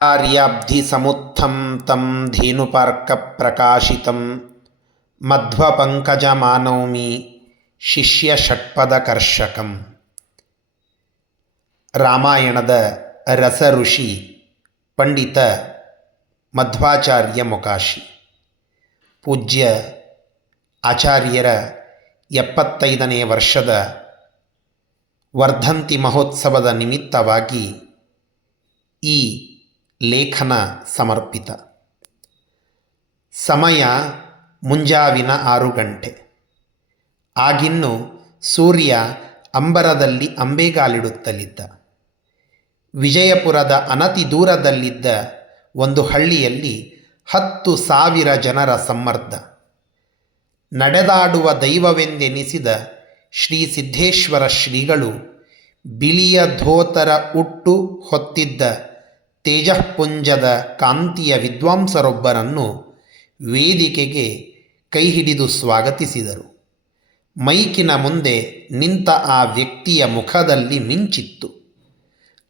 आर्याब्धिसमुत्थं तं धेनुपार्कप्रकाशितं मध्वपङ्कजमानौमि ಶಿಷ್ಯಷಟ್ಪದಕರ್ಷಕಂ ರಾಮಾಯಣದ ರಸ ಋಷಿ ಪಂಡಿತ ಮಧ್ವಾಚಾರ್ಯ ಮೊಕಾಶಿ ಪೂಜ್ಯ ಆಚಾರ್ಯರ ಎಪ್ಪತ್ತೈದನೇ ವರ್ಷದ ವರ್ಧಂತಿ ಮಹೋತ್ಸವದ ನಿಮಿತ್ತವಾಗಿ ಈ ಲೇಖನ ಸಮರ್ಪಿತ. ಸಮಯ ಮುಂಜಾವಿನ ಆರು ಗಂಟೆ. ಆಗಿನ್ನು ಸೂರ್ಯ ಅಂಬರದಲ್ಲಿ ಅಂಬೆಗಾಲಿಡುತ್ತಲಿದ್ದ. ವಿಜಯಪುರದ ಅನತಿ ದೂರದಲ್ಲಿದ್ದ ಒಂದು ಹಳ್ಳಿಯಲ್ಲಿ ಹತ್ತು ಸಾವಿರ ಜನರ ಸಮ್ಮರ್ದ ನಡೆದಾಡುವ ದೈವವೆಂದೆನಿಸಿದ ಶ್ರೀ ಸಿದ್ಧೇಶ್ವರ ಶ್ರೀಗಳು ಬಿಳಿಯ ಧೋತರ ಉಟ್ಟು ಹೊತ್ತಿದ್ದ ತೇಜಃಪುಂಜದ ಕಾಂತಿಯ ವಿದ್ವಾಂಸರೊಬ್ಬರನ್ನು ವೇದಿಕೆಗೆ ಕೈಹಿಡಿದು ಸ್ವಾಗತಿಸಿದರು. ಮೈಕಿನ ಮುಂದೆ ನಿಂತ ಆ ವ್ಯಕ್ತಿಯ ಮುಖದಲ್ಲಿ ಮಿಂಚಿತ್ತು.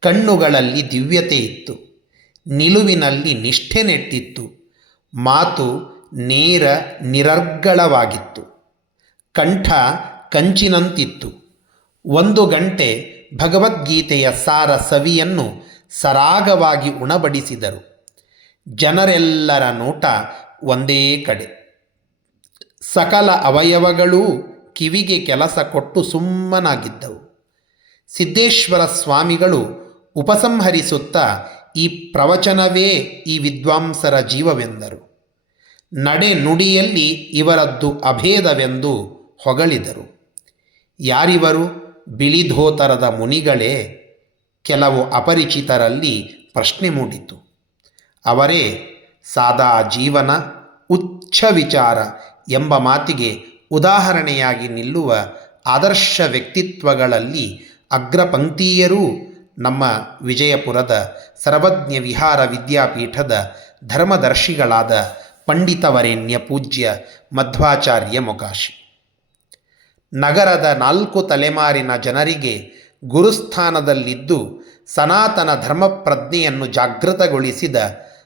ಕಣ್ಣುಗಳಲ್ಲಿ ದಿವ್ಯತೆ ಇತ್ತು. ನಿಲುವಿನಲ್ಲಿ ನಿಷ್ಠೆ ನೆಟ್ಟಿತ್ತು. ಮಾತು ನೇರ ನಿರರ್ಗಳವಾಗಿತ್ತು. ಕಂಠ ಕಂಚಿನಂತಿತ್ತು. ಒಂದು ಗಂಟೆ ಭಗವದ್ಗೀತೆಯ ಸಾರ ಸವಿಯನ್ನು ಸರಾಗವಾಗಿ ಉಣಬಡಿಸಿದರು. ಜನರೆಲ್ಲರ ನೋಟ ಒಂದೇ ಕಡೆ. ಸಕಲ ಅವಯವಗಳೂ ಕಿವಿಗೆ ಕೆಲಸ ಕೊಟ್ಟು ಸುಮ್ಮನಾಗಿದ್ದವು. ಸಿದ್ದೇಶ್ವರ ಸ್ವಾಮಿಗಳು ಉಪಸಂಹರಿಸುತ್ತಾ ಈ ಪ್ರವಚನವೇ ಈ ವಿದ್ವಾಂಸರ ಜೀವವೆಂದರು. ನಡೆ ನುಡಿಯಲ್ಲಿ ಇವರದ್ದು ಅಭೇದವೆಂದು ಹೊಗಳಿದರು. ಯಾರಿವರು ಬಿಳಿಧೋತರದ ಮುನಿಗಳೇ ಕೆಲವು ಅಪರಿಚಿತರಲ್ಲಿ ಪ್ರಶ್ನೆ ಮೂಡಿತು. ಅವರೇ, ಸಾದಾ ಜೀವನ ಉಚ್ಛ ವಿಚಾರ ಎಂಬ ಮಾತಿಗೆ ಉದಾಹರಣೆಯಾಗಿ ನಿಲ್ಲುವ ಆದರ್ಶ ವ್ಯಕ್ತಿತ್ವಗಳಲ್ಲಿ ಅಗ್ರಪಂಕ್ತಿಯರೂ ನಮ್ಮ ವಿಜಯಪುರದ ಸರ್ವಜ್ಞ ವಿಹಾರ ವಿದ್ಯಾಪೀಠದ ಧರ್ಮದರ್ಶಿಗಳಾದ ಪಂಡಿತವರೇಣ್ಯ ಪೂಜ್ಯ ಮಧ್ವಾಚಾರ್ಯ ಮೊಕಾಶಿ ನಗರದ ನಾಲ್ಕು ತಲೆಮಾರಿನ ಜನರಿಗೆ ಗುರುಸ್ಥಾನದಲ್ಲಿದ್ದು ಸನಾತನ ಧರ್ಮಪ್ರಜ್ಞೆಯನ್ನು ಜಾಗೃತಗೊಳಿಸಿದ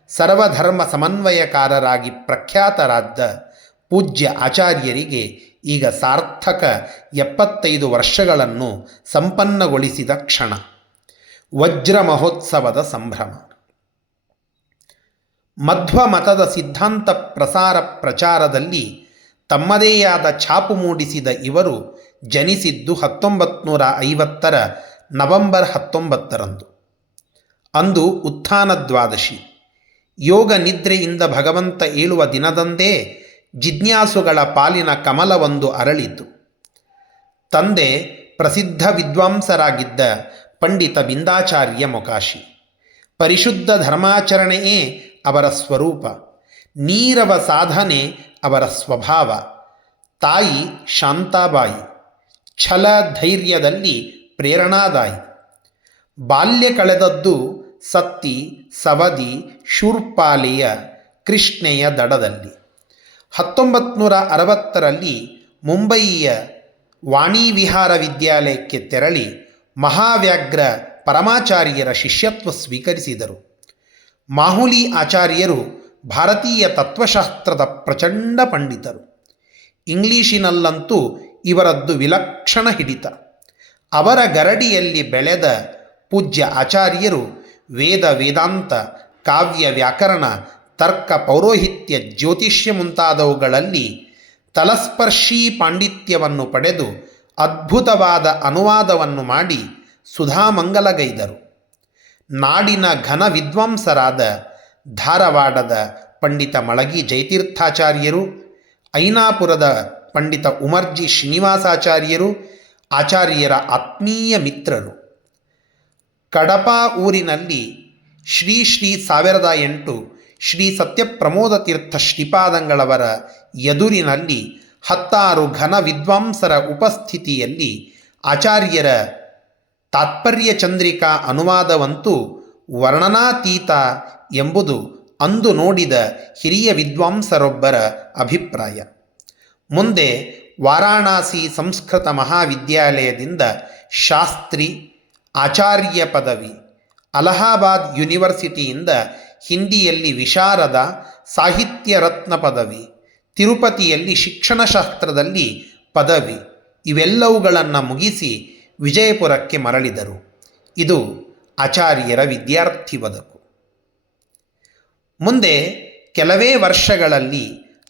ಸರ್ವಧರ್ಮ ಸಮನ್ವಯಕಾರರಾಗಿ ಪ್ರಖ್ಯಾತರಾದ ಪೂಜ್ಯ ಆಚಾರ್ಯರಿಗೆ ಈಗ ಸಾರ್ಥಕ ಎಪ್ಪತ್ತೈದು ವರ್ಷಗಳನ್ನು ಸಂಪನ್ನಗೊಳಿಸಿದ ಕ್ಷಣ. ವಜ್ರ ಮಹೋತ್ಸವದ ಸಂಭ್ರಮ. ಮಧ್ವ ಮತದ ಸಿದ್ಧಾಂತ ಪ್ರಸಾರ ಪ್ರಚಾರದಲ್ಲಿ ತಮ್ಮದೇ ಆದ ಛಾಪು ಮೂಡಿಸಿದ ಇವರು ಜನಿಸಿದ್ದು ಹತ್ತೊಂಬತ್ತು ನೂರ ಐವತ್ತರ ನವೆಂಬರ್ ಹತ್ತೊಂಬತ್ತರಂದು. ಅಂದು ಉತ್ಥಾನ ದ್ವಾದಶಿ. ಯೋಗ ನಿದ್ರೆಯಿಂದ ಭಗವಂತ ಏಳುವ ದಿನದಂದೇ ಜಿಜ್ಞಾಸುಗಳ ಪಾಲಿನ ಕಮಲವೊಂದು ಅರಳಿತು. ತಂದೆ ಪ್ರಸಿದ್ಧ ವಿದ್ವಾಂಸರಾಗಿದ್ದ ಪಂಡಿತ ಬಿಂದಾಚಾರ್ಯ ಮೊಕಾಶಿ. ಪರಿಶುದ್ಧ ಧರ್ಮಾಚರಣೆಯೇ ಅವರ ಸ್ವರೂಪ. ನೀರವ ಸಾಧನೆ ಅವರ ಸ್ವಭಾವ. ತಾಯಿ ಶಾಂತಾಬಾಯಿ, ಛಲ ಧೈರ್ಯದಲ್ಲಿ ಪ್ರೇರಣಾದಾಯಿ. ಬಾಲ್ಯ ಕಳೆದದ್ದು ಸತ್ತಿ, ಸವದಿ, ಶೂರ್ಪಾಲೆಯ ಕೃಷ್ಣೆಯ ದಡದಲ್ಲಿ. ಹತ್ತೊಂಬತ್ತು ನೂರ ಅರವತ್ತರಲ್ಲಿ ಮುಂಬಯಿಯ ವಾಣಿ ವಿಹಾರ ವಿದ್ಯಾಲಯಕ್ಕೆ ತೆರಳಿ ಮಹಾವ್ಯಾಘ್ರ ಪರಮಾಚಾರ್ಯರ ಶಿಷ್ಯತ್ವ ಸ್ವೀಕರಿಸಿದರು. ಮಾಹುಲಿ ಆಚಾರ್ಯರು ಭಾರತೀಯ ತತ್ವಶಾಸ್ತ್ರದ ಪ್ರಚಂಡ ಪಂಡಿತರು. ಇಂಗ್ಲೀಷಿನಲ್ಲಂತೂ ಇವರದ್ದು ವಿಲಕ್ಷಣ ಹಿಡಿತ. ಅವರ ಗರಡಿಯಲ್ಲಿ ಬೆಳೆದ ಪೂಜ್ಯ ಆಚಾರ್ಯರು ವೇದ ವೇದಾಂತ, ಕಾವ್ಯ ವ್ಯಾಕರಣ, ತರ್ಕ ಪೌರೋಹಿತ್ಯ, ಜ್ಯೋತಿಷ್ಯ ಮುಂತಾದವುಗಳಲ್ಲಿ ತಲಸ್ಪರ್ಶಿ ಪಾಂಡಿತ್ಯವನ್ನು ಪಡೆದು ಅದ್ಭುತವಾದ ಅನುವಾದವನ್ನು ಮಾಡಿ ಸುಧಾಮಂಗಲಗೈದರು. ನಾಡಿನ ಘನ ವಿದ್ವಾಂಸರಾದ ಧಾರವಾಡದ ಪಂಡಿತ ಮಳಗಿ ಜಯತೀರ್ಥಾಚಾರ್ಯರು, ಐನಾಪುರದ ಪಂಡಿತ ಉಮರ್ಜಿ ಶ್ರೀನಿವಾಸಾಚಾರ್ಯರು, ಆಚಾರ್ಯರ ಆತ್ಮೀಯ ಮಿತ್ರರು. ಕಡಪ ಊರಿನಲ್ಲಿ ಶ್ರೀ ಶ್ರೀ ಸಾವಿರದ ಎಂಟು ಶ್ರೀ ಸತ್ಯಪ್ರಮೋದ ತೀರ್ಥ ಶ್ರೀಪಾದಂಗಳವರ ಎದುರಿನಲ್ಲಿ ಹತ್ತಾರು ಘನ ವಿದ್ವಾಂಸರ ಉಪಸ್ಥಿತಿಯಲ್ಲಿ ಆಚಾರ್ಯರ ತಾತ್ಪರ್ಯ ಚಂದ್ರಿಕಾ ಅನುವಾದವಂತೂ ವರ್ಣನಾತೀತ ಎಂಬುದು ಅಂದು ನೋಡಿದ ಹಿರಿಯ ವಿದ್ವಾಂಸರೊಬ್ಬರ ಅಭಿಪ್ರಾಯ. ಮುಂದೆ ವಾರಾಣಸಿ ಸಂಸ್ಕೃತ ಮಹಾವಿದ್ಯಾಲಯದಿಂದ ಶಾಸ್ತ್ರಿ, ಆಚಾರ್ಯ ಪದವಿ, ಅಲಹಾಬಾದ್ ಯೂನಿವರ್ಸಿಟಿಯಿಂದ ಹಿಂದಿಯಲ್ಲಿ ವಿಶಾರದ ಸಾಹಿತ್ಯ ರತ್ನ ಪದವಿ, ತಿರುಪತಿಯಲ್ಲಿ ಶಿಕ್ಷಣಶಾಸ್ತ್ರದಲ್ಲಿ ಪದವಿ, ಇವೆಲ್ಲವುಗಳನ್ನು ಮುಗಿಸಿ ವಿಜಯಪುರಕ್ಕೆ ಮರಳಿದರು. ಇದು ಆಚಾರ್ಯರ ವಿದ್ಯಾರ್ಥಿ ಬದುಕು. ಮುಂದೆ ಕೆಲವೇ ವರ್ಷಗಳಲ್ಲಿ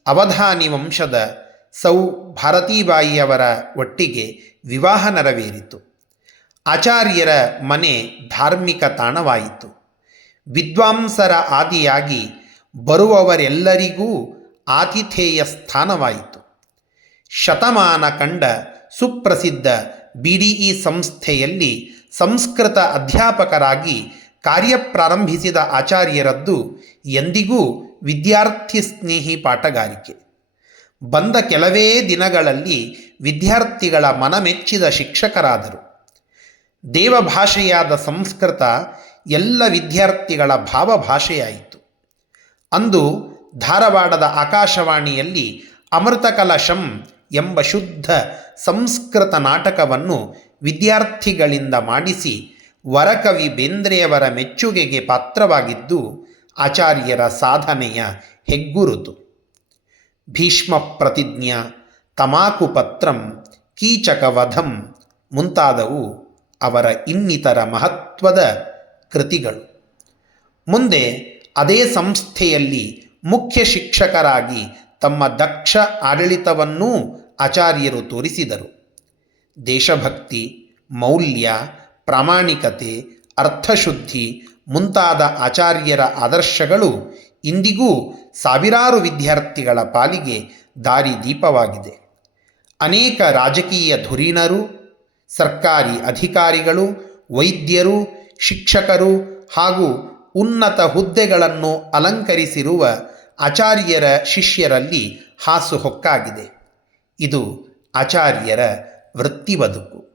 ಅವಧಾನಿ ವಂಶದ ಸೌ ಭಾರತೀಬಾಯಿಯವರ ಒಟ್ಟಿಗೆ ವಿವಾಹ ನೆರವೇರಿತು. ಆಚಾರ್ಯರ ಮನೆ ಧಾರ್ಮಿಕ ತಾಣವಾಯಿತು. ವಿದ್ವಾಂಸರ ಆದಿಯಾಗಿ ಬರುವವರೆಲ್ಲರಿಗೂ ಆತಿಥೇಯ ಸ್ಥಾನವಾಯಿತು. ಶತಮಾನ ಕಂಡ ಸುಪ್ರಸಿದ್ಧ ಬಿಡಿಇ ಸಂಸ್ಥೆಯಲ್ಲಿ ಸಂಸ್ಕೃತ ಅಧ್ಯಾಪಕರಾಗಿ ಕಾರ್ಯ ಪ್ರಾರಂಭಿಸಿದ ಆಚಾರ್ಯರದ್ದು ಎಂದಿಗೂ ವಿದ್ಯಾರ್ಥಿ ಸ್ನೇಹಿ ಪಾಠಗಾರಿಕೆ. ಬಂದ ಕೆಲವೇ ದಿನಗಳಲ್ಲಿ ವಿದ್ಯಾರ್ಥಿಗಳ ಮನಮೆಚ್ಚಿದ ಶಿಕ್ಷಕರಾದರು. ದೇವಭಾಷೆಯಾದ ಸಂಸ್ಕೃತ ಎಲ್ಲ ವಿದ್ಯಾರ್ಥಿಗಳ ಭಾವಭಾಷೆಯಾಯಿತು. ಅಂದು ಧಾರವಾಡದ ಆಕಾಶವಾಣಿಯಲ್ಲಿ ಅಮೃತಕಲಶಂ ಎಂಬ ಶುದ್ಧ ಸಂಸ್ಕೃತ ನಾಟಕವನ್ನು ವಿದ್ಯಾರ್ಥಿಗಳಿಂದ ಮಾಡಿಸಿ ವರಕವಿ ಬೇಂದ್ರೆಯವರ ಮೆಚ್ಚುಗೆಗೆ ಪಾತ್ರವಾಗಿದ್ದು ಆಚಾರ್ಯರ ಸಾಧನೆಯ ಹೆಗ್ಗುರುತು. ಭೀಷ್ಮ ಪ್ರತಿಜ್ಞ ತಮಾಕು ಪತ್ರಂ ಕೀಚಕವಧಂ ಮುಂತಾದವು ಅವರ ಇನ್ನಿತರ ಮಹತ್ವದ ಕೃತಿಗಳು. ಮುಂದೆ ಅದೇ ಸಂಸ್ಥೆಯಲ್ಲಿ ಮುಖ್ಯ ಶಿಕ್ಷಕರಾಗಿ ತಮ್ಮ ದಕ್ಷ ಆಡಳಿತವನ್ನೂ ಆಚಾರ್ಯರು ತೋರಿಸಿದರು. ದೇಶಭಕ್ತಿ, ಮೌಲ್ಯ, ಪ್ರಾಮಾಣಿಕತೆ, ಅರ್ಥಶುದ್ಧಿ ಮುಂತಾದ ಆಚಾರ್ಯರ ಆದರ್ಶಗಳು ಇಂದಿಗೂ ಸಾವಿರಾರು ವಿದ್ಯಾರ್ಥಿಗಳ ಪಾಲಿಗೆ ದಾರಿದೀಪವಾಗಿದೆ ಅನೇಕ ರಾಜಕೀಯ ಧುರೀಣರು, ಸರ್ಕಾರಿ ಅಧಿಕಾರಿಗಳು, ವೈದ್ಯರು, ಶಿಕ್ಷಕರು ಹಾಗೂ ಉನ್ನತ ಹುದ್ದೆಗಳನ್ನು ಅಲಂಕರಿಸಿರುವ ಆಚಾರ್ಯರ ಶಿಷ್ಯರಲ್ಲಿ ಹಾಸುಹೊಕ್ಕಾಗಿದೆ. ಇದು ಆಚಾರ್ಯರ ವೃತ್ತಿ ಬದುಕು.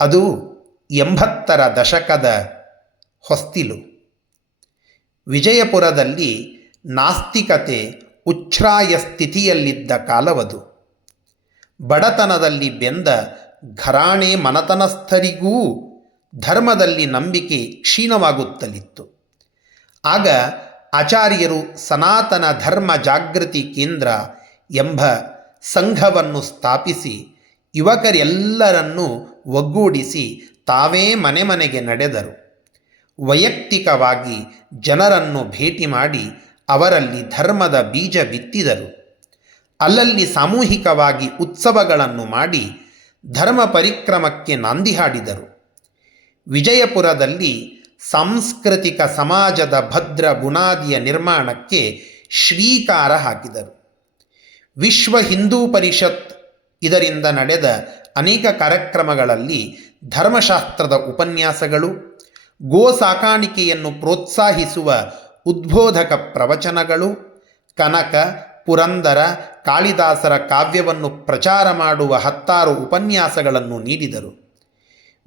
ಅದು ಎಂಬತ್ತರ ದಶಕದ ಹೊಸ್ತಿಲು. ವಿಜಯಪುರದಲ್ಲಿ ನಾಸ್ತಿಕತೆ ಉಚ್ಛ್ರಾಯ ಸ್ಥಿತಿಯಲ್ಲಿದ್ದ ಕಾಲವದು. ಬಡತನದಲ್ಲಿ ಬೆಂದ ಘರಾಣೆ ಮನತನಸ್ಥರಿಗೂ ಧರ್ಮದಲ್ಲಿ ನಂಬಿಕೆ ಕ್ಷೀಣವಾಗುತ್ತಲಿತ್ತು. ಆಗ ಆಚಾರ್ಯರು ಸನಾತನ ಧರ್ಮ ಜಾಗೃತಿ ಕೇಂದ್ರ ಎಂಬ ಸಂಘವನ್ನು ಸ್ಥಾಪಿಸಿ, ಯುವಕರೆಲ್ಲರನ್ನೂ ಒಗ್ಗೂಡಿಸಿ ತಾವೇ ಮನೆ ಮನೆಗೆ ನಡೆದರು. ವೈಯಕ್ತಿಕವಾಗಿ ಜನರನ್ನು ಭೇಟಿ ಮಾಡಿ ಅವರಲ್ಲಿ ಧರ್ಮದ ಬೀಜ ಬಿತ್ತಿದರು. ಅಲ್ಲಲ್ಲಿ ಸಾಮೂಹಿಕವಾಗಿ ಉತ್ಸವಗಳನ್ನು ಮಾಡಿ ಧರ್ಮ ಪರಿಕ್ರಮಕ್ಕೆ ನಾಂದಿ ಹಾಡಿದರು. ವಿಜಯಪುರದಲ್ಲಿ ಸಾಂಸ್ಕೃತಿಕ ಸಮಾಜದ ಭದ್ರ ಬುನಾದಿಯ ನಿರ್ಮಾಣಕ್ಕೆ ಶ್ರೀಕಾರ ಹಾಕಿದರು. ವಿಶ್ವ ಹಿಂದೂ ಪರಿಷತ್ ಇದರಿಂದ ನಡೆದ ಅನೇಕ ಕಾರ್ಯಕ್ರಮಗಳಲ್ಲಿ ಧರ್ಮಶಾಸ್ತ್ರದ ಉಪನ್ಯಾಸಗಳು, ಗೋ ಸಾಕಾಣಿಕೆಯನ್ನು ಪ್ರೋತ್ಸಾಹಿಸುವ ಉದ್ಬೋಧಕ ಪ್ರವಚನಗಳು, ಕನಕ, ಪುರಂದರ, ಕಾಳಿದಾಸರ ಕಾವ್ಯವನ್ನು ಪ್ರಚಾರ ಮಾಡುವ ಹತ್ತಾರು ಉಪನ್ಯಾಸಗಳನ್ನು ನೀಡಿದರು.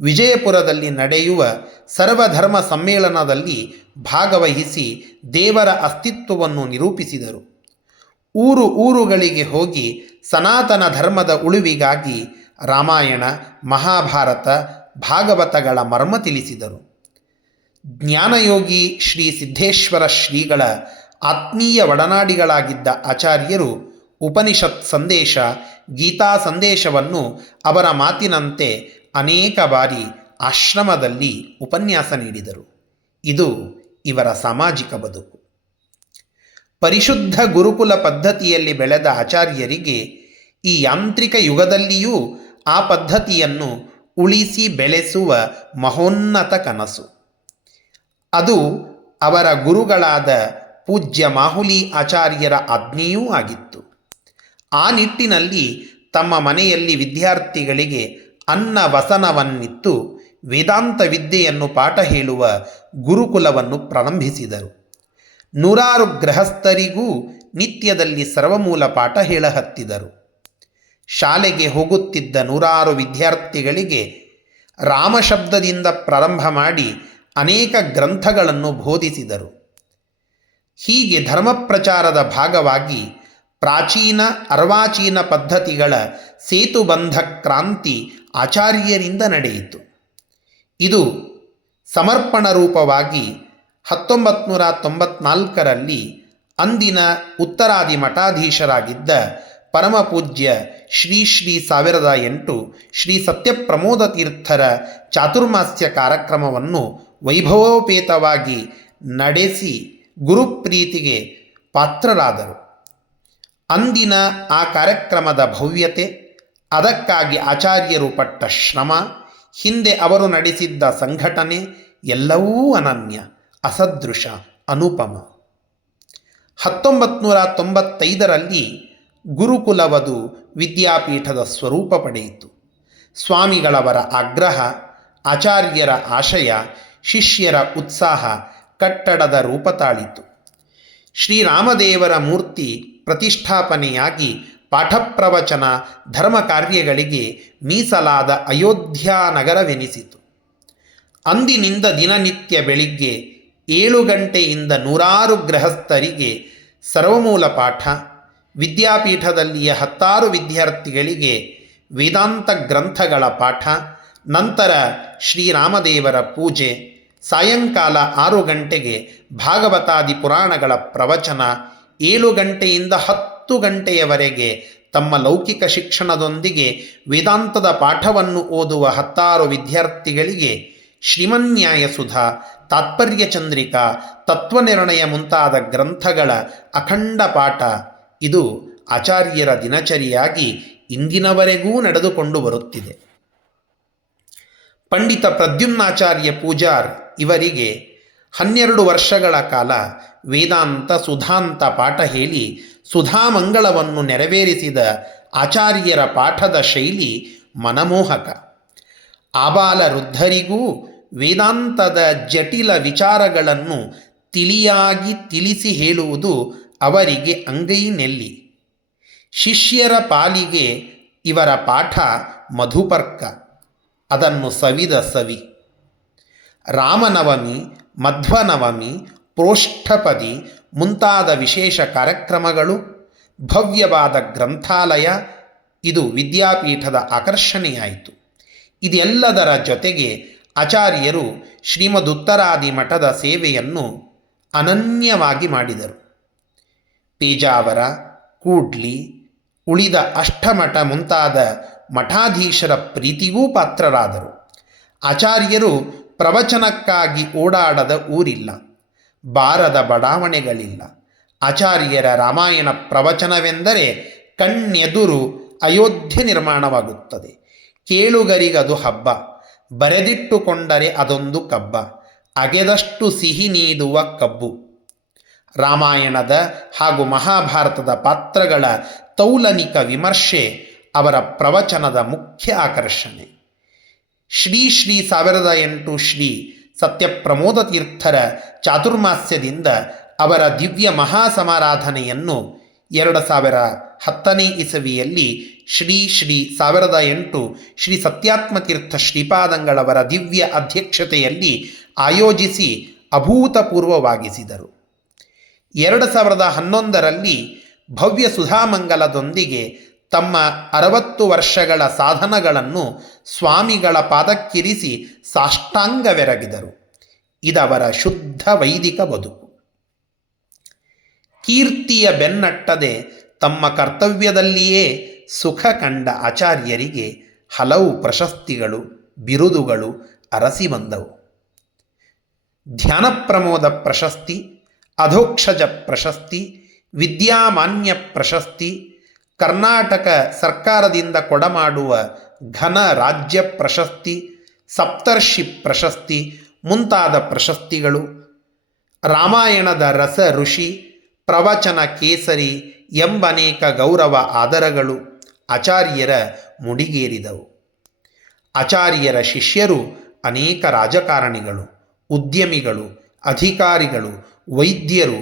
ವಿಜಯಪುರದಲ್ಲಿ ನಡೆಯುವ ಸರ್ವಧರ್ಮ ಸಮ್ಮೇಳನದಲ್ಲಿ ಭಾಗವಹಿಸಿ ದೇವರ ಅಸ್ತಿತ್ವವನ್ನು ನಿರೂಪಿಸಿದರು. ಊರು ಊರುಗಳಿಗೆ ಹೋಗಿ ಸನಾತನ ಧರ್ಮದ ಉಳಿವಿಗಾಗಿ ರಾಮಾಯಣ, ಮಹಾಭಾರತ, ಭಾಗವತಗಳ ಮರ್ಮ ತಿಳಿಸಿದರು. ಜ್ಞಾನಯೋಗಿ ಶ್ರೀ ಸಿದ್ಧೇಶ್ವರ ಶ್ರೀಗಳ ಆತ್ಮೀಯ ಒಡನಾಡಿಗಳಾಗಿದ್ದ ಆಚಾರ್ಯರು ಉಪನಿಷತ್ ಸಂದೇಶ, ಗೀತಾ ಸಂದೇಶವನ್ನು ಅವರ ಮಾತಿನಂತೆ ಅನೇಕ ಬಾರಿ ಆಶ್ರಮದಲ್ಲಿ ಉಪನ್ಯಾಸ ನೀಡಿದರು. ಇದು ಇವರ ಸಾಮಾಜಿಕ ಬದುಕು. ಪರಿಶುದ್ಧ ಗುರುಕುಲ ಪದ್ಧತಿಯಲ್ಲಿ ಬೆಳೆದ ಆಚಾರ್ಯರಿಗೆ ಈ ಯಾಂತ್ರಿಕ ಯುಗದಲ್ಲಿಯೂ ಆ ಪದ್ಧತಿಯನ್ನು ಉಳಿಸಿ ಬೆಳೆಸುವ ಮಹೋನ್ನತ ಕನಸು. ಅದು ಅವರ ಗುರುಗಳಾದ ಪೂಜ್ಯ ಮಾಹುಲಿ ಆಚಾರ್ಯರ ಆಜ್ಞೆಯೂ ಆಗಿತ್ತು. ಆ ನಿಟ್ಟಿನಲ್ಲಿ ತಮ್ಮ ಮನೆಯಲ್ಲಿ ವಿದ್ಯಾರ್ಥಿಗಳಿಗೆ ಅನ್ನ ವಸನವನ್ನಿತ್ತು, ವೇದಾಂತ ವಿದ್ಯೆಯನ್ನು ಪಾಠ ಹೇಳುವ ಗುರುಕುಲವನ್ನು ಪ್ರಾರಂಭಿಸಿದರು. ನೂರಾರು ಗೃಹಸ್ಥರಿಗೂ ನಿತ್ಯದಲ್ಲಿ ಸರ್ವಮೂಲ ಪಾಠ ಹೇಳಹತ್ತಿದರು. ಶಾಲೆಗೆ ಹೋಗುತ್ತಿದ್ದ ನೂರಾರು ವಿದ್ಯಾರ್ಥಿಗಳಿಗೆ ರಾಮಶಬ್ದದಿಂದ ಪ್ರಾರಂಭ ಮಾಡಿ ಅನೇಕ ಗ್ರಂಥಗಳನ್ನು ಬೋಧಿಸಿದರು. ಹೀಗೆ ಧರ್ಮ ಪ್ರಚಾರದ ಭಾಗವಾಗಿ ಪ್ರಾಚೀನ ಅರ್ವಾಚೀನ ಪದ್ಧತಿಗಳ ಸೇತುಬಂಧ ಕ್ರಾಂತಿ ಆಚಾರ್ಯರಿಂದ ನಡೆಯಿತು. ಇದು ಸಮರ್ಪಣ ರೂಪವಾಗಿ ಹತ್ತೊಂಬತ್ತು ನೂರ ತೊಂಬತ್ನಾಲ್ಕರಲ್ಲಿ ಅಂದಿನ ಉತ್ತರಾದಿ ಮಠಾಧೀಶರಾಗಿದ್ದ ಪರಮಪೂಜ್ಯ ಶ್ರೀ ಶ್ರೀ ಸಾವಿರದ ಎಂಟು ಶ್ರೀ ಸತ್ಯಪ್ರಮೋದ ತೀರ್ಥರ ಚಾತುರ್ಮಾಸ್ಯ ಕಾರ್ಯಕ್ರಮವನ್ನು ವೈಭವೋಪೇತವಾಗಿ ನಡೆಸಿ ಗುರುಪ್ರೀತಿಗೆ ಪಾತ್ರರಾದರು. ಅಂದಿನ ಆ ಕಾರ್ಯಕ್ರಮದ ಭವ್ಯತೆ, ಅದಕ್ಕಾಗಿ ಆಚಾರ್ಯರು ಪಟ್ಟ ಶ್ರಮ, ಹಿಂದೆ ಅವರು ನಡೆಸಿದ್ದ ಸಂಘಟನೆ ಎಲ್ಲವೂ ಅನನ್ಯ. ಅಸದೃಶ, ಅನುಪಮ. ಹತ್ತೊಂಬತ್ತು ನೂರ ತೊಂಬತ್ತೈದರಲ್ಲಿ ಗುರುಕುಲವದು ವಿದ್ಯಾಪೀಠದ ಸ್ವರೂಪ ಪಡೆಯಿತು. ಸ್ವಾಮಿಗಳವರ ಆಗ್ರಹ, ಆಚಾರ್ಯರ ಆಶಯ, ಶಿಷ್ಯರ ಉತ್ಸಾಹ ಕಟ್ಟಡದ ರೂಪ ತಾಳಿತು. ಶ್ರೀರಾಮದೇವರ ಮೂರ್ತಿ ಪ್ರತಿಷ್ಠಾಪನೆಯಾಗಿ ಪಾಠಪ್ರವಚನ ಧರ್ಮ ಕಾರ್ಯಗಳಿಗೆ ಮೀಸಲಾದ ಅಯೋಧ್ಯ ನಗರವೆನಿಸಿತು. ಅಂದಿನಿಂದ ದಿನನಿತ್ಯ ಬೆಳಿಗ್ಗೆ ಏಳು ಗಂಟೆಯಿಂದ ನೂರಾರು ಗೃಹಸ್ಥರಿಗೆ ಸರ್ವಮೂಲ ಪಾಠ, ವಿದ್ಯಾಪೀಠದಲ್ಲಿಯ ಹತ್ತಾರು ವಿದ್ಯಾರ್ಥಿಗಳಿಗೆ ವೇದಾಂತ ಗ್ರಂಥಗಳ ಪಾಠ, ನಂತರ ಶ್ರೀರಾಮದೇವರ ಪೂಜೆ, ಸಾಯಂಕಾಲ ಆರು ಗಂಟೆಗೆ ಭಾಗವತಾದಿ ಪುರಾಣಗಳ ಪ್ರವಚನ, ಏಳು ಗಂಟೆಯಿಂದ ಹತ್ತು ಗಂಟೆಯವರೆಗೆ ತಮ್ಮ ಲೌಕಿಕ ಶಿಕ್ಷಣದೊಂದಿಗೆ ವೇದಾಂತದ ಪಾಠವನ್ನು ಓದುವ ಹತ್ತಾರು ವಿದ್ಯಾರ್ಥಿಗಳಿಗೆ ಶ್ರೀಮನ್ಯಾಯ ಸುಧಾ ತಾತ್ಪರ್ಯ ಚಂದ್ರಿಕಾ, ತತ್ವನಿರ್ಣಯ ಮುಂತಾದ ಗ್ರಂಥಗಳ ಅಖಂಡ ಪಾಠ. ಇದು ಆಚಾರ್ಯರ ದಿನಚರಿಯಾಗಿ ಇಂದಿನವರೆಗೂ ನಡೆದುಕೊಂಡು ಬರುತ್ತಿದೆ. ಪಂಡಿತ ಪ್ರದ್ಯುಮ್ನಾಚಾರ್ಯ ಪೂಜಾರ್ ಇವರಿಗೆ ಹನ್ನೆರಡು ವರ್ಷಗಳ ಕಾಲ ವೇದಾಂತ ಸುಧಾಂತ ಪಾಠ ಹೇಳಿ ಸುಧಾಮಂಗಳವನ್ನು ನೆರವೇರಿಸಿದ ಆಚಾರ್ಯರ ಪಾಠದ ಶೈಲಿ ಮನಮೋಹಕ. ಆಬಾಲ ವೃದ್ಧರಿಗೂ ವೇದಾಂತದ ಜಟಿಲ ವಿಚಾರಗಳನ್ನು ತಿಳಿಯಾಗಿ ತಿಳಿಸಿ ಹೇಳುವುದು ಅವರಿಗೆ ಅಂಗೈ ನೆಲ್ಲಿ. ಶಿಷ್ಯರ ಪಾಲಿಗೆ ಇವರ ಪಾಠ ಮಧುಪರ್ಕ. ಅದನ್ನು ಸವಿದ ಸವಿ. ರಾಮನವಮಿ, ಮಧ್ವನವಮಿ, ಪ್ರೋಷ್ಠಪದಿ ಮುಂತಾದ ವಿಶೇಷ ಕಾರ್ಯಕ್ರಮಗಳು, ಭವ್ಯವಾದ ಗ್ರಂಥಾಲಯ, ಇದು ವಿದ್ಯಾಪೀಠದ ಆಕರ್ಷಣೆಯಾಯಿತು. ಇದೆಲ್ಲದರ ಜೊತೆಗೆ ಆಚಾರ್ಯರು ಶ್ರೀಮದುತ್ತರಾದಿ ಮಠದ ಸೇವೆಯನ್ನು ಅನನ್ಯವಾಗಿ ಮಾಡಿದರು. ಪೇಜಾವರ, ಕೂಡ್ಲಿ, ಉಳಿದ ಅಷ್ಟಮಠ ಮುಂತಾದ ಮಠಾಧೀಶರ ಪ್ರೀತಿಗೂ ಪಾತ್ರರಾದರು. ಆಚಾರ್ಯರು ಪ್ರವಚನಕ್ಕಾಗಿ ಓಡಾಡದ ಊರಿಲ್ಲ, ಬಾರದ ಬಡಾವಣೆಗಳಿಲ್ಲ. ಆಚಾರ್ಯರ ರಾಮಾಯಣ ಪ್ರವಚನವೆಂದರೆ ಕಣ್ಣೆದುರು ಅಯೋಧ್ಯೆ ನಿರ್ಮಾಣವಾಗುತ್ತದೆ, ಕೇಳುಗರಿಗದು ಹಬ್ಬ. ಬರೆದಿಟ್ಟುಕೊಂಡರೆ ಅದೊಂದು ಕಬ್ಬ, ಅಗೆದಷ್ಟು ಸಿಹಿ ನೀಡುವ ಕಬ್ಬು. ರಾಮಾಯಣದ ಹಾಗೂ ಮಹಾಭಾರತದ ಪಾತ್ರಗಳ ತೌಲನಿಕ ವಿಮರ್ಶೆ ಅವರ ಪ್ರವಚನದ ಮುಖ್ಯ ಆಕರ್ಷಣೆ. ಶ್ರೀ ಶ್ರೀ ಸಾವಿರದ ಎಂಟು ಶ್ರೀ ಸತ್ಯಪ್ರಮೋದ ತೀರ್ಥರ ಚಾತುರ್ಮಾಸ್ಯದಿಂದ ಅವರ ದಿವ್ಯ ಮಹಾಸಮಾರಾಧನೆಯನ್ನು ಎರಡು ಸಾವಿರ ಹತ್ತನೇ ಇಸವಿಯಲ್ಲಿ ಶ್ರೀ ಶ್ರೀ ಸಾವಿರದ ಎಂಟು ಶ್ರೀ ಸತ್ಯಾತ್ಮತೀರ್ಥ ಶ್ರೀಪಾದಂಗಳವರ ದಿವ್ಯ ಅಧ್ಯಕ್ಷತೆಯಲ್ಲಿ ಆಯೋಜಿಸಿ ಅಭೂತಪೂರ್ವವಾಗಿಸಿದರು. ಎರಡು ಸಾವಿರದ ಹನ್ನೊಂದರಲ್ಲಿ ಭವ್ಯ ಸುಧಾಮಂಗಲದೊಂದಿಗೆ ತಮ್ಮ ಅರವತ್ತು ವರ್ಷಗಳ ಸಾಧನಗಳನ್ನು ಸ್ವಾಮಿಗಳ ಪಾದಕ್ಕಿರಿಸಿ ಸಾಷ್ಟಾಂಗವೆರಗಿದರು. ಇದವರ ಶುದ್ಧ ವೈದಿಕ ಬದುಕು. ಕೀರ್ತಿಯ ಬೆನ್ನಟ್ಟದೆ ತಮ್ಮ ಕರ್ತವ್ಯದಲ್ಲಿಯೇ ಸುಖ ಕಂಡ ಆಚಾರ್ಯರಿಗೆ ಹಲವು ಪ್ರಶಸ್ತಿಗಳು, ಬಿರುದುಗಳು ಅರಸಿ ಬಂದವು. ಧ್ಯಾನಪ್ರಮೋದ ಪ್ರಶಸ್ತಿ, ಅಧೋಕ್ಷಜ ಪ್ರಶಸ್ತಿ, ವಿದ್ಯಾಮಾನ್ಯ ಪ್ರಶಸ್ತಿ, ಕರ್ನಾಟಕ ಸರ್ಕಾರದಿಂದ ಕೊಡಮಾಡುವ ಘನ ರಾಜ್ಯ ಪ್ರಶಸ್ತಿ, ಸಪ್ತರ್ಷಿ ಪ್ರಶಸ್ತಿ ಮುಂತಾದ ಪ್ರಶಸ್ತಿಗಳು, ರಾಮಾಯಣದ ರಸ ಋಷಿ, ಪ್ರವಚನ ಕೇಸರಿ ಎಂಬನೇಕ ಗೌರವ ಆದರಗಳು. ಆಚಾರ್ಯರ ಮುಡಿಗೇರಿದವು. ಆಚಾರ್ಯರ ಶಿಷ್ಯರು ಅನೇಕ ರಾಜಕಾರಣಿಗಳು, ಉದ್ಯಮಿಗಳು, ಅಧಿಕಾರಿಗಳು, ವೈದ್ಯರು,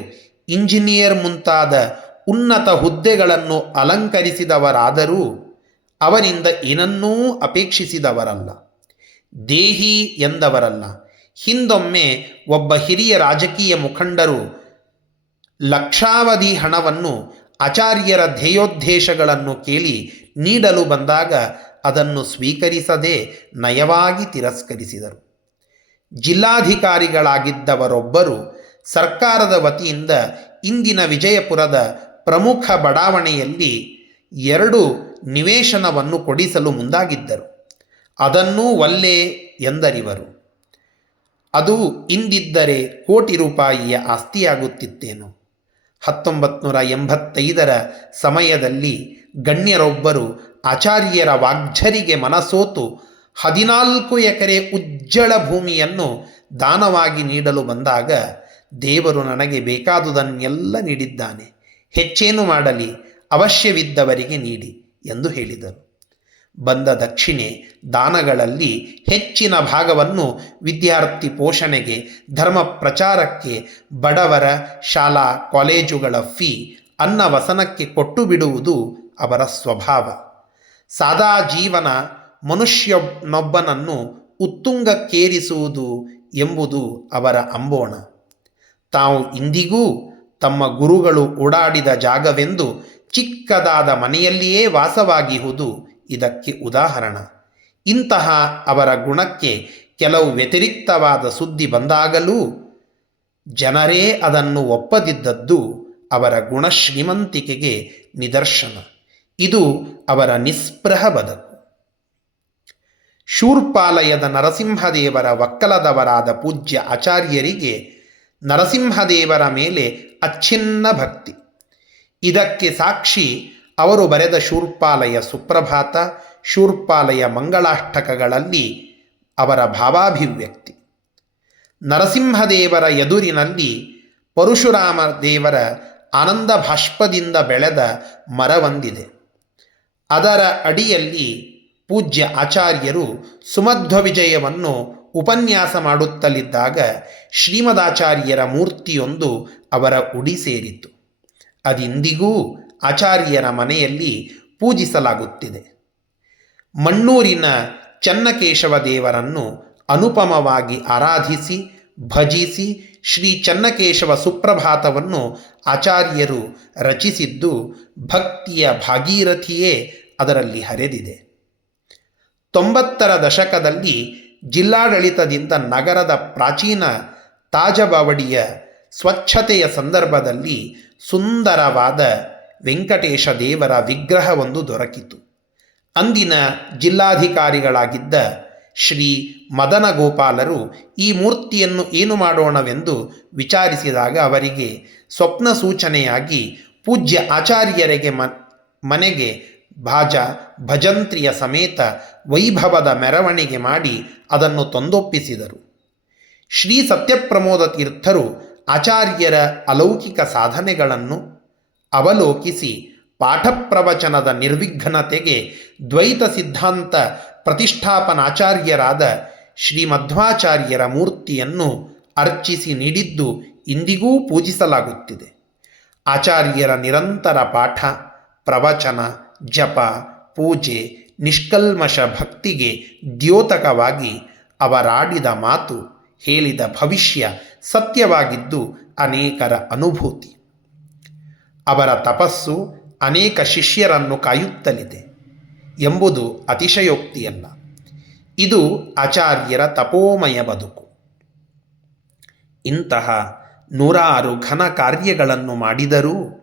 ಇಂಜಿನಿಯರ್ ಮುಂತಾದ ಉನ್ನತ ಹುದ್ದೆಗಳನ್ನು ಅಲಂಕರಿಸಿದವರಾದರೂ ಅವರಿಂದ ಏನನ್ನೂ ಅಪೇಕ್ಷಿಸಿದವರಲ್ಲ. ದೇಹಿ ಎಂದವರಲ್ಲ. ಹಿಂದೊಮ್ಮೆ ಒಬ್ಬ ಹಿರಿಯ ರಾಜಕೀಯ ಮುಖಂಡರು ಲಕ್ಷಾವಧಿ ಹಣವನ್ನು ಆಚಾರ್ಯರ ಧ್ಯೇಯೋದ್ದೇಶಗಳನ್ನು ಕೇಳಿ ನೀಡಲು ಬಂದಾಗ ಅದನ್ನು ಸ್ವೀಕರಿಸದೆ ನಯವಾಗಿ ತಿರಸ್ಕರಿಸಿದರು. ಜಿಲ್ಲಾಧಿಕಾರಿಗಳಾಗಿದ್ದವರೊಬ್ಬರು ಸರ್ಕಾರದ ವತಿಯಿಂದ ಇಂದಿನ ವಿಜಯಪುರದ ಪ್ರಮುಖ ಬಡಾವಣೆಯಲ್ಲಿ ಎರಡು ನಿವೇಶನವನ್ನು ಕೊಡಿಸಲು ಮುಂದಾಗಿದ್ದರು. ಅದನ್ನೂ ಒಲ್ಲೆ ಎಂದರಿವರು. ಅದು ಇಂದಿದ್ದರೆ ಕೋಟಿ ರೂಪಾಯಿಯ ಆಸ್ತಿಯಾಗುತ್ತಿತ್ತೇನು. ಹತ್ತೊಂಬತ್ತು ನೂರ ಎಂಬತ್ತೈದರ ಸಮಯದಲ್ಲಿ ಗಣ್ಯರೊಬ್ಬರು ಆಚಾರ್ಯರ ವಾಗ್ಝರಿಗೆ ಮನಸೋತು ಹದಿನಾಲ್ಕು ಎಕರೆ ಉಜ್ಜಳ ಭೂಮಿಯನ್ನು ದಾನವಾಗಿ ನೀಡಲು ಬಂದಾಗ ದೇವರು ನನಗೆ ಬೇಕಾದುದನ್ನೆಲ್ಲ ನೀಡಿದ್ದಾನೆ. ಹೆಚ್ಚೇನು ಮಾಡಲಿ, ಅವಶ್ಯವಿದ್ದವರಿಗೆ ನೀಡಿ ಎಂದು ಹೇಳಿದರು. ಬಂದ ದಕ್ಷಿಣೆ ದಾನಗಳಲ್ಲಿ ಹೆಚ್ಚಿನ ಭಾಗವನ್ನು ವಿದ್ಯಾರ್ಥಿ ಪೋಷಣೆಗೆ, ಧರ್ಮ ಪ್ರಚಾರಕ್ಕೆ, ಬಡವರ ಶಾಲಾ ಕಾಲೇಜುಗಳ ಫೀ ಅನ್ನ ವಸನಕ್ಕೆ ಕೊಟ್ಟು ಬಿಡುವುದು ಅವರ ಸ್ವಭಾವ. ಸಾದಾ ಜೀವನ ಮನುಷ್ಯನೊಬ್ಬನನ್ನು ಉತ್ತುಂಗಕ್ಕೇರಿಸುವುದು ಎಂಬುದು ಅವರ ಅಂಬೋಣ. ತಾವು ಇಂದಿಗೂ ತಮ್ಮ ಗುರುಗಳು ಓಡಾಡಿದ ಜಾಗವೆಂದು ಚಿಕ್ಕದಾದ ಮನೆಯಲ್ಲಿಯೇ ವಾಸವಾಗಿಹುದು ಇದಕ್ಕೆ ಉದಾಹರಣ. ಇಂತಹ ಅವರ ಗುಣಕ್ಕೆ ಕೆಲವು ವ್ಯತಿರಿಕ್ತವಾದ ಸುದ್ದಿ ಬಂದಾಗಲೂ ಜನರೇ ಅದನ್ನು ಒಪ್ಪದಿದ್ದದ್ದು ಅವರ ಗುಣ ಶ್ರೀಮಂತಿಕೆಗೆ ನಿದರ್ಶನ. ಇದು ಅವರ ನಿಸ್ಪೃಹ ಬದುಕು. ಶೂರ್ಪಾಲಯದ ನರಸಿಂಹದೇವರ ಒಕ್ಕಲದವರಾದ ಪೂಜ್ಯ ಆಚಾರ್ಯರಿಗೆ ನರಸಿಂಹದೇವರ ಮೇಲೆ ಅಚ್ಛಿನ್ನ ಭಕ್ತಿ. ಇದಕ್ಕೆ ಸಾಕ್ಷಿ ಅವರು ಬರೆದ ಶೂರ್ಪಾಲಯ ಸುಪ್ರಭಾತ, ಶೂರ್ಪಾಲಯ ಮಂಗಳಾಷ್ಟಕಗಳಲ್ಲಿ ಅವರ ಭಾವಾಭಿವ್ಯಕ್ತಿ. ನರಸಿಂಹದೇವರ ಎದುರಿನಲ್ಲಿ ಪರಶುರಾಮ ದೇವರ ಆನಂದ ಭಾಷ್ಪದಿಂದ ಬೆಳೆದ ಮರವೊಂದಿದೆ. ಅದರ ಅಡಿಯಲ್ಲಿ ಪೂಜ್ಯ ಆಚಾರ್ಯರು ಸುಮಧ್ವ ವಿಜಯವನ್ನು ಉಪನ್ಯಾಸ ಮಾಡುತ್ತಲಿದ್ದಾಗ ಶ್ರೀಮದಾಚಾರ್ಯರ ಮೂರ್ತಿಯೊಂದು ಅವರ ಉಡಿ ಸೇರಿತು. ಅದಿಂದಿಗೂ ಆಚಾರ್ಯರ ಮನೆಯಲ್ಲಿ ಪೂಜಿಸಲಾಗುತ್ತಿದೆ. ಮಣ್ಣೂರಿನ ಚನ್ನಕೇಶವ ದೇವರನ್ನು ಅನುಪಮವಾಗಿ ಆರಾಧಿಸಿ, ಭಜಿಸಿ, ಶ್ರೀ ಚನ್ನಕೇಶವ ಸುಪ್ರಭಾತವನ್ನು ಆಚಾರ್ಯರು ರಚಿಸಿದ್ದು ಭಕ್ತಿಯ ಭಾಗೀರಥಿಯೇ ಅದರಲ್ಲಿ ಹರಿದಿದೆ. ತೊಂಬತ್ತರ ದಶಕದಲ್ಲಿ ಜಿಲ್ಲಾಡಳಿತದಿಂದ ನಗರದ ಪ್ರಾಚೀನ ತಾಜಬವಡಿಯ ಸ್ವಚ್ಛತೆಯ ಸಂದರ್ಭದಲ್ಲಿ ಸುಂದರವಾದ ವೆಂಕಟೇಶ ದೇವರ ವಿಗ್ರಹವೊಂದು ದೊರಕಿತು. ಅಂದಿನ ಜಿಲ್ಲಾಧಿಕಾರಿಗಳಾಗಿದ್ದ ಶ್ರೀ ಮದನ ಗೋಪಾಲರು ಈ ಮೂರ್ತಿಯನ್ನು ಏನು ಮಾಡೋಣವೆಂದು ವಿಚಾರಿಸಿದಾಗ ಅವರಿಗೆ ಸ್ವಪ್ನ ಸೂಚನೆಯಾಗಿ ಪೂಜ್ಯ ಆಚಾರ್ಯರಿಗೆ ಮನೆಗೆ ಭಾಜ ಭಜಂತ್ರಿಯ ಸಮೇತ ವೈಭವದ ಮೆರವಣಿಗೆ ಮಾಡಿ ಅದನ್ನು ತಂದೊಪ್ಪಿಸಿದರು. ಶ್ರೀ ಸತ್ಯಪ್ರಮೋದ ತೀರ್ಥರು ಆಚಾರ್ಯರ ಅಲೌಕಿಕ ಸಾಧನೆಗಳನ್ನು ಅವಲೋಕಿಸಿ ಪಾಠಪ್ರವಚನದ ನಿರ್ವಿಘ್ನತೆಗೆ ದ್ವೈತ ಸಿದ್ಧಾಂತ ಪ್ರತಿಷ್ಠಾಪನಾಚಾರ್ಯರಾದ ಶ್ರೀಮಧ್ವಾಚಾರ್ಯರ ಮೂರ್ತಿಯನ್ನು ಅರ್ಚಿಸಿ ನೀಡಿದ್ದು ಇಂದಿಗೂ ಪೂಜಿಸಲಾಗುತ್ತಿದೆ. ಆಚಾರ್ಯರ ನಿರಂತರ ಪಾಠ, ಪ್ರವಚನ, ಜಪ, ಪೂಜೆ, ನಿಷ್ಕಲ್ಮಶ ಭಕ್ತಿಗೆ ದ್ಯೋತಕವಾಗಿ ಅವರಾಡಿದ ಮಾತು, ಹೇಳಿದ ಭವಿಷ್ಯ ಸತ್ಯವಾಗಿದ್ದು ಅನೇಕರ ಅನುಭೂತಿ. ಅವರ ತಪಸ್ಸು ಅನೇಕ ಶಿಷ್ಯರನ್ನು ಕಾಯುತ್ತಲಿದೆ ಎಂಬುದು ಅತಿಶಯೋಕ್ತಿಯಲ್ಲ. ಇದು ಆಚಾರ್ಯರ ತಪೋಮಯ ಬದುಕು. ಇಂತಹ ನೂರಾರು ಘನ ಕಾರ್ಯಗಳನ್ನು ಮಾಡಿದರೂ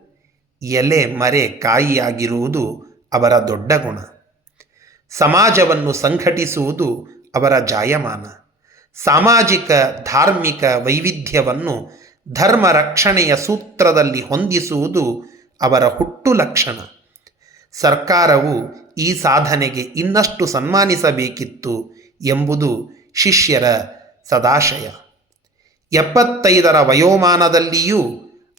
ಎಲೆ ಮರೆ ಕಾಯಿಯಾಗಿರುವುದು ಅವರ ದೊಡ್ಡ ಗುಣ. ಸಮಾಜವನ್ನು ಸಂಘಟಿಸುವುದು ಅವರ ಜಾಯಮಾನ. ಸಾಮಾಜಿಕ ಧಾರ್ಮಿಕ ವೈವಿಧ್ಯವನ್ನು ಧರ್ಮ ರಕ್ಷಣೆಯ ಸೂತ್ರದಲ್ಲಿ ಹೊಂದಿಸುವುದು ಅವರ ಹುಟ್ಟು ಲಕ್ಷಣ. ಸರ್ಕಾರವು ಈ ಸಾಧನೆಗೆ ಇನ್ನಷ್ಟು ಸನ್ಮಾನಿಸಬೇಕಿತ್ತು ಎಂಬುದು ಶಿಷ್ಯರ ಸದಾಶಯ. ಎಪ್ಪತ್ತೈದರ ವಯೋಮಾನದಲ್ಲಿಯೂ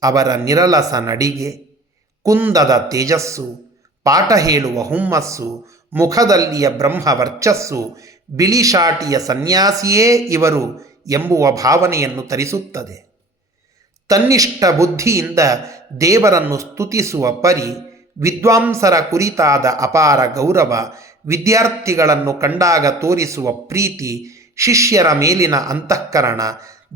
ಅವರ ನಿರಲಸ ನಡಿಗೆ, ಕುಂದದ ತೇಜಸ್ಸು, ಪಾಠ ಹೇಳುವ ಹುಮ್ಮಸ್ಸು, ಮುಖದಲ್ಲಿಯ ಬ್ರಹ್ಮ ವರ್ಚಸ್ಸು ಬಿಳಿಶಾಟಿಯ ಸನ್ಯಾಸಿಯೇ ಇವರು ಎಂಬುವ ಭಾವನೆಯನ್ನು ತರಿಸುತ್ತದೆ. ತನ್ನಿಷ್ಟ ಬುದ್ಧಿಯಿಂದ ದೇವರನ್ನು ಸ್ತುತಿಸುವ ಪರಿ ವಿದ್ವಾಂಸರ ಕುರಿತಾದ ಅಪಾರ ಗೌರವ, ವಿದ್ಯಾರ್ಥಿಗಳನ್ನು ಕಂಡಾಗ ತೋರಿಸುವ ಪ್ರೀತಿ, ಶಿಷ್ಯರ ಮೇಲಿನ ಅಂತಃಕರಣ,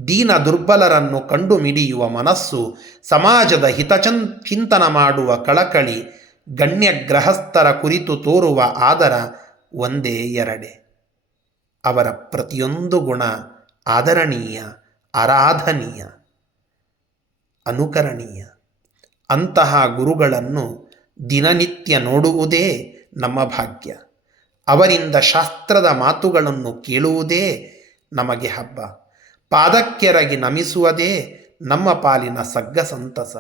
ದೀನ ದುರ್ಬಲರನ್ನು ಕಂಡು ಮಿಡಿಯುವ ಮನಸ್ಸು, ಸಮಾಜದ ಹಿತಚನ್, ಚಿಂತನ ಮಾಡುವ ಕಳಕಳಿ ಗಣ್ಯ ಗ್ರಹಸ್ಥರ ಕುರಿತು ತೋರುವ ಆದರ ಒಂದೇ ಎರಡೆ. ಅವರ ಪ್ರತಿಯೊಂದು ಗುಣ ಆದರಣೀಯ, ಆರಾಧನೀಯ. ಅನುಕರಣೀಯ. ಅಂತಹ ಗುರುಗಳನ್ನು ದಿನನಿತ್ಯ ನೋಡುವುದೇ ನಮ್ಮ ಭಾಗ್ಯ. ಅವರಿಂದ ಶಾಸ್ತ್ರದ ಮಾತುಗಳನ್ನು ಕೇಳುವುದೇ ನಮಗೆ ಹಬ್ಬ. ಪಾದಕ್ಕೆರಗಿ ನಮಿಸುವುದೇ ನಮ್ಮ ಪಾಲಿನ ಸಗ್ಗ ಸಂತಸ.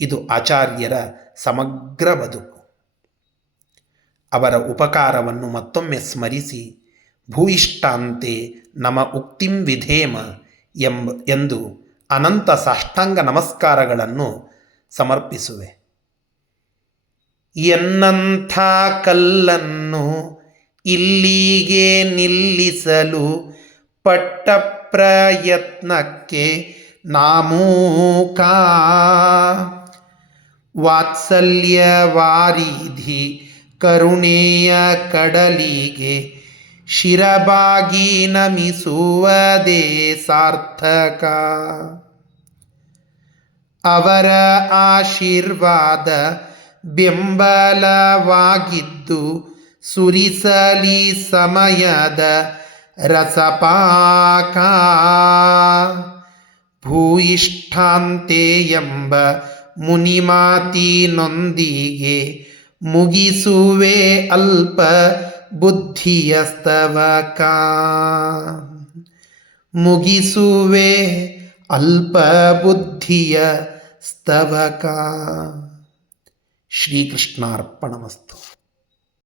ಇದು ಆಚಾರ್ಯರ ಸಮಗ್ರ ಬದುಕು. ಅವರ ಉಪಕಾರವನ್ನು ಮತ್ತೊಮ್ಮೆ ಸ್ಮರಿಸಿ ಭೂಯಿಷ್ಟಾಂತೆ ನಮ ಉಕ್ತಿಂ ವಿಧೇಮ ಎಂಬ, ಎಂದು ಅನಂತ ಸಾಷ್ಟಾಂಗ ನಮಸ್ಕಾರಗಳನ್ನು ಸಮರ್ಪಿಸುವೆ. ಎನ್ನಂಥ ಕಲ್ಲನ್ನು ಇಲ್ಲಿಗೆ ನಿಲ್ಲಿಸಲು ಪಟ್ಟ ಪ್ರಯತ್ನಕ್ಕೆ ನಾಮೂಕ. ವಾತ್ಸಲ್ಯವಾರಿಧಿ ಕರುಣೆಯ ಕಡಲಿಗೆ ಶಿರಬಾಗಿ ನಮಿಸುವುದೇ ಸಾರ್ಥಕ. ಅವರ ಆಶೀರ್ವಾದ ಬೆಂಬಲವಾಗಿದ್ದು ಸುರಿಸಲಿ ಸಮಯದ ರಸಪಾಕ. ಭೂಯಿಷ್ಠಾಂತೆ ಎಂಬ ಮುನಿಮಾತಿನೊಂದಿಗೆ ಮುಗಿಸುವೆ ಅಲ್ಪ ಬುದ್ಧಿಯ ಸ್ತವಕ ಮುಗಿಸುವೆ ಅಲ್ಪ ಬುದ್ಧಿಯ ಸ್ತವಕ ಶ್ರೀಕೃಷ್ಣಾರ್ಪಣಮಸ್ತು